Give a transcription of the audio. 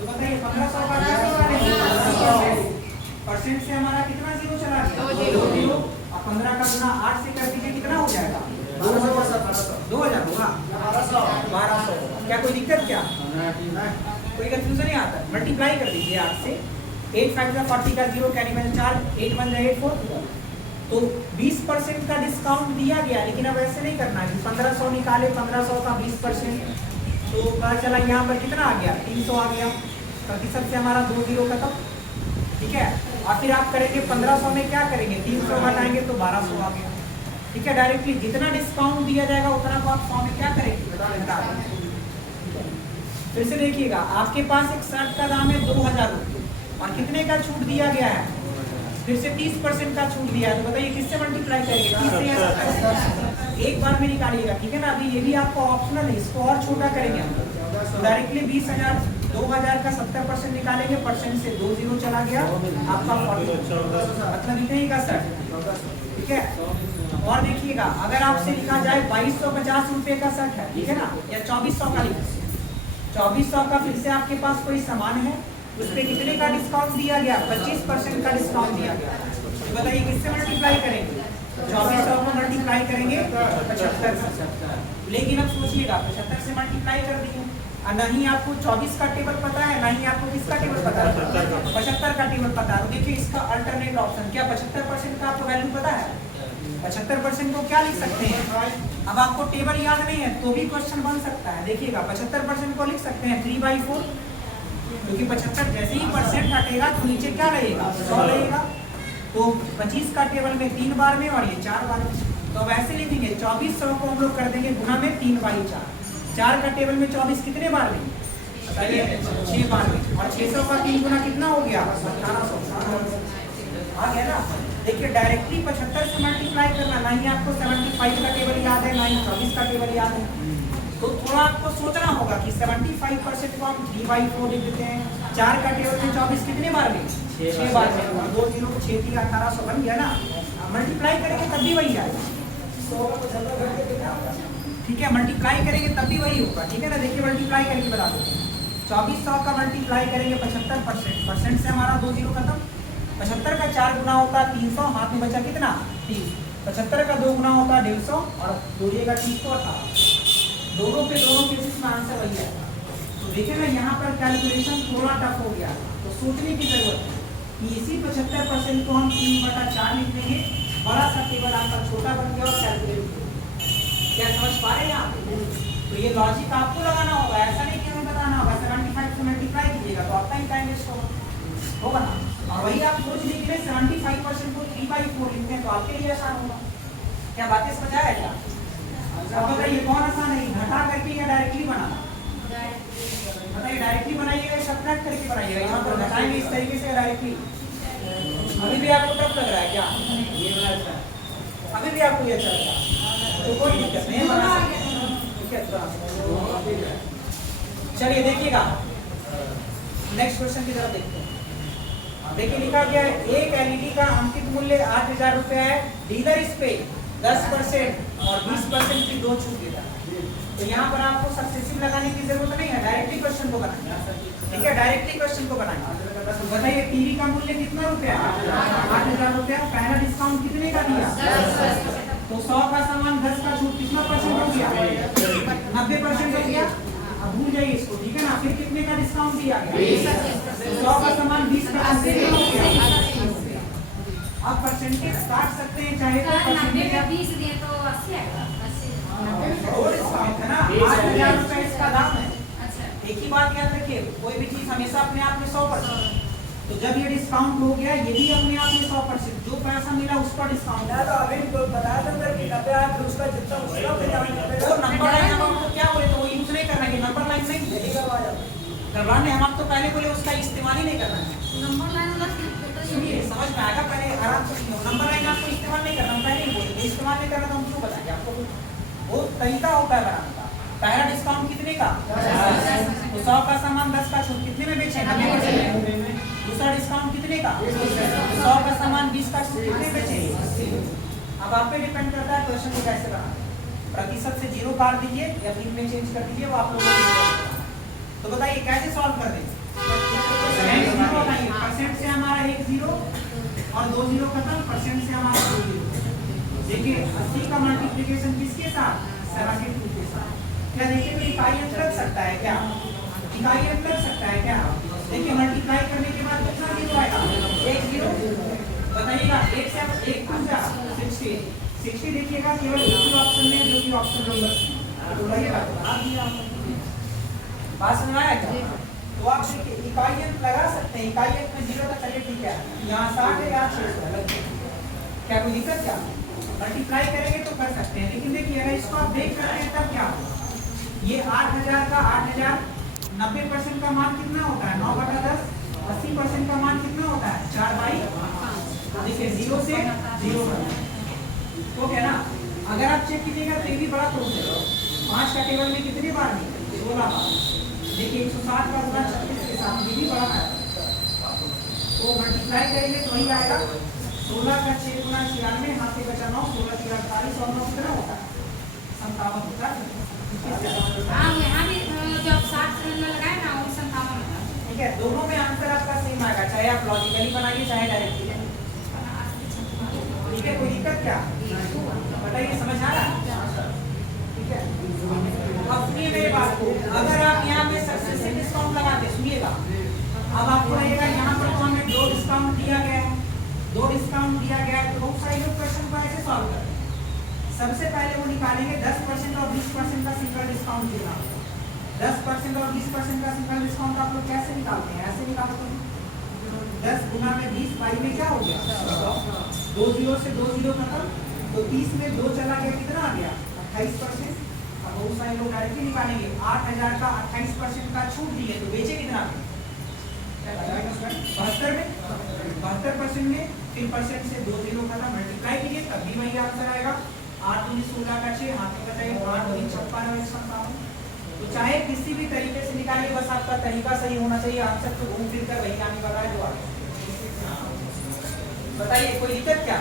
तो बताइए 1500 का परसेंट से हमारा कितना जीरो चला गया? 2 जीरो। और 15 का गुना 8 से कर दीजिए, कितना हो जाएगा? 2000 होगा, 1200। क्या कोई दिक्कत? क्या कोई कंफ्यूजन नहीं आता? मल्टीप्लाई कर दीजिए 8 से। 8 5 का 40 का 0 कैरी में 4, 8 1 8 4। तो 20% का डिस्काउंट दिया गया, लेकिन अब ऐसे नहीं करना है 1500 निकाले, 1500 का 20%, तो पता चला यहाँ पर कितना आ गया? 300 आ गया। प्रतिशत से हमारा 2 जीरो खत्म। ठीक है, और फिर आप करेंगे 1500 में क्या करेंगे? 300 घटाएंगे तो 1200 आ गया। ठीक है, डायरेक्टली जितना डिस्काउंट दिया जाएगा उतना को आप 100 में क्या करेंगे? फिर से देखिएगा, आपके पास एक शर्ट का दाम है 2000 रुपये और कितने का छूट दिया गया है? फिर से 30% का छूट दिया है। तो बताइए किससे मल्टीप्लाई करेंगे? 30 से या 70? एक बार में निकालिएगा, ठीक है ना। अभी ये भी आपको ऑप्शनल है, इसको और छोटा करेंगे हम। तो डायरेक्टली 20,000 2000 का 70% निकालेंगे, परसेंट से 2 जीरो चला गया, आपका 40, मतलब इतने ही का शर्ट। ठीक है, और देखिएगा अगर आपसे लिखा जाए 2250 रुपये का शर्ट है, ठीक है ना, या 2400 का लिखा, 2400 का फिर से आपके पास कोई सामान है, उस पर कितने का डिस्काउंट दिया गया? 25% का डिस्काउंट दिया गया। तो बताइए किससे मल्टीप्लाई करेंगे? 2400 को मल्टीप्लाई करेंगे 75 से। लेकिन अब सोचिएगा 75 से मल्टीप्लाई कर दिए और नहीं आपको 24 का टेबल पता है, नहीं आपको किसका टेबल पता है? 75 का टेबल पता है। तो देखिए इसका अल्टरनेट ऑप्शन क्या 75% का आपको वैल्यू पता है? 75% को क्या लिख सकते हैं? अब आपको टेबल याद नहीं है तो भी क्वेश्चन बन सकता है। देखिएगा 75% को लिख सकते हैं 3/4, क्योंकि 75 जैसे ही परसेंट हटेगा तो नीचे क्या रहेगा? 100 रहेगा। तो 25 का टेबल में 3 बार में और ये 4 बार में। तो अब ऐसे लिखेंगे 2400 को हम लोग कर देंगे गुना में 3/4। 4 का टेबल में 24 कितने बार में? बताइए 6 बार में। और 600 का 3 गुना कितना हो गया? 1800 आ गया ना। देखिए डायरेक्टली 75 से मल्टीप्लाई करना, ना ही आपको 75 का टेबल याद है, ना ही 24 का टेबल याद है। तो थोड़ा आपको सोचना होगा कि 75% को हम 3/4 लिख देते हैं। 4 का टेबल में 24 कितने बार में? 6 बार में। 2 जीरो 6 3 1800 बन गया ना। मल्टीप्लाई करेंगे तब भी वही आएगा। ठीक है, मल्टीप्लाई करेंगे तब भी वही होगा। ठीक है ना, देखिए मल्टीप्लाई करके बता देते हैं। 2400 का मल्टीप्लाई करेंगे 75%, परसेंट से हमारा 2 जीरो खत्म। 75 का 4 गुना होता है 300, हाथ में बचा कितना? 30। 75 का 2 गुना होता है 150 और जोड़िएगा 30 को 18। दोनों केसेस में आंसर वही है। तो देखिए ना यहाँ पर कैलकुलेशन थोड़ा टफ हो गया, तो सोचने की जरूरत है कि इसी 75% को हम 3/4 लिख देंगे, बड़ा सा टेबल आपका छोटा बन गया और कैलकुलेट। क्या समझ पा रहे हैं आप? तो ये लॉजिक आपको लगाना होगा, ऐसा नहीं कि हमें बताना होगा। 75 से मल्टीप्लाई कीजिएगा तो आपका ही टाइम वेस्ट होगा ना। और वही आप सोच लीजिए 75% को 3/4 लिखते हैं तो आपके लिए आसान होगा। क्या बातें समझ आया क्या? अब बताइए कौन आसान है, घटा करके या डायरेक्टली बनाना? बताइए डायरेक्टली बनाइएगा या सब्ट्रैक्ट करके बनाइएगा? यहाँ पर घटाएंगे इस तरीके से डायरेक्टली। अभी भी आपको टफ लग रहा है क्या? अभी भी आपको ये अच्छा लग रहा है तो कोई दिक्कत नहीं, बना सकते हैं। चलिए देखिएगा नेक्स्ट क्वेश्चन की तरफ देखते हैं। देखिए लिखा गया है एक एलईडी का अंकित मूल्य 8000 रुपये है, डीलर इस पे 10% और 20% की 2 छूट देता है। तो यहाँ पर आपको सक्सेसिव लगाने की जरूरत नहीं है, डायरेक्टली क्वेश्चन को बनाएंगे। ठीक है, डायरेक्टली क्वेश्चन को बनाएंगे। तो बताइए टीवी का मूल्य कितना रुपया? 8000 रुपया। पहला डिस्काउंट कितने का दिया? 10%। तो 100 का सामान 10 का छूट कितना परसेंट हो गया? 90% हो गया। अब भूल जाइए इसको, ठीक है ना। फिर कितने का डिस्काउंट दिया गया? 100 का सामान 20 का हो गया। आप परसेंटेज काट सकते हैं चाहे तो 90 का 20 दिए तो 80 आएगा। 80 है ना। 8000 रुपये इसका दाम है। अच्छा, एक ही बात याद रखिए, कोई भी चीज हमेशा अपने आप में 100%। तो जब ये डिस्काउंट हो गया, ये भी अपने आप में 100%, जो पैसा मिला उसका डिस्काउंट है। तो अभी बताया था सर कि 90 आप उसका जितना उसका वो नंबर लाइन हम आपको क्या बोले, तो वो यूज नहीं करना है, नंबर लाइन नहीं करवाने हम आपको पहले बोले उसका इस्तेमाल ही नहीं करना है। नंबर लाइन वाला सुनिए समझ में आएगा, पहले आराम से सुनिए। नंबर लाइन आपको इस्तेमाल नहीं करना, पहले ही बोले इस्तेमाल नहीं करना तो हम क्यों बताएंगे आपको? वो तरीका होता है बनाने का। पहला डिस्काउंट कितने का? 10। तो 100 का सामान 10 का छूट कितने में बेचे? 90%। दूसरा डिस्काउंट कितने का? 100 का सामान 20 का छूट कितने में बेचे? अब आप पे डिपेंड करता है क्वेश्चन को कैसे बनाना। प्रतिशत से 0 काट दीजिए या 3 में चेंज कर दीजिए, वो आप लोगों को। तो बताइए कैसे सॉल्व कर देंगे? परसेंट से हमारा एक जीरो और दो जीरो खत्म, परसेंट से हमारा दो जीरो। देखिए 80 का मल्टीप्लिकेशन किसके साथ? 72 के साथ। क्या देखिए कोई इकाई अंक लग सकता है क्या? इकाई अंक लग सकता है क्या? देखिए मल्टीप्लाई करने के बाद कितना जीरो आएगा? एक जीरो। बताइएगा एक से एक पूछा 60 देखिएगा केवल एक ही ऑप्शन में जो कि ऑप्शन नंबर तो लगाइएगा तो बना दिया आपने। बात समझ आया क्या? तो आप देखिए इकाई अंक लगा सकते हैं, इकाई अंक में जीरो तक चलिए ठीक है, यहाँ 60 है यहाँ 600 है, क्या कोई दिक्कत क्या? मल्टीप्लाई करेंगे तो कर सकते हैं, लेकिन देखिए अगर इसको आप देख करते हैं तब क्या होगा? ये 8000 का 8000 90% का मान कितना होता है? 9/10। 80% का मान कितना होता है? 4/5। देखिए 0 से 0 तो क्या ना, अगर आप चेक कीजिएगा तो ये भी बड़ा क्लोज है। 5 का टेबल में कितने बार नहीं? 16 बार। देखिए 160 का गुना 36 के साथ ये भी बड़ा है, तो मल्टीप्लाई करेंगे तो वही आएगा 16 का 6 गुना 96, हाथ से बचा 9, 16 3 48 और 9 कितना होता है? 57 होता है। हाँ यहाँ भी जब 60 से लगाए ना वो 57 होता है। ठीक है, दोनों में आंसर आपका सेम आएगा, चाहे आप लॉजिकली बनाइए चाहे डायरेक्टली। ठीक है, कोई दिक्कत क्या? बताइए समझ आ रहा है? ठीक है, अब सुनिए मेरे बात को, अगर आप यहाँ पे सक्सेस से डिस्काउंट लगाते, सुनिएगा अब आपको लगेगा यहाँ पर तो हमें 2 डिस्काउंट दिया गया है, 2 डिस्काउंट दिया गया है, तो बहुत सारे लोग क्वेश्चन को ऐसे सॉल्व करें। सबसे पहले वो निकालेंगे 10% और 20% का सिंगल डिस्काउंट देना। 10% और 20% का सिंगल डिस्काउंट आप लोग कैसे निकालते हैं? ऐसे निकालते हैं 10 गुना में 20 बाई में क्या हो गया? 2 जीरो से 2 जीरो खत्म, तो 30 में 2 चला गया, कितना आ गया? 28%। अब बहुत सारे लोग डायरेक्टली निकालेंगे 8000 का 28% का छूट दिए तो बेचे कितना? 72 में, 72% में, फिर परसेंट से 2 जीरो खत्म, मल्टीप्लाई कीजिए तब भी वही आंसर आएगा। 8 दूनी 16 का 6, हाथ में बचाइए 5 दूनी 56 और 57। तो चाहे किसी भी तरीके से निकालिए, बस आपका तरीका सही होना चाहिए, आंसर तो घूम फिर कर वही आने वाला है जो आगे। बताइए कोई दिक्कत क्या?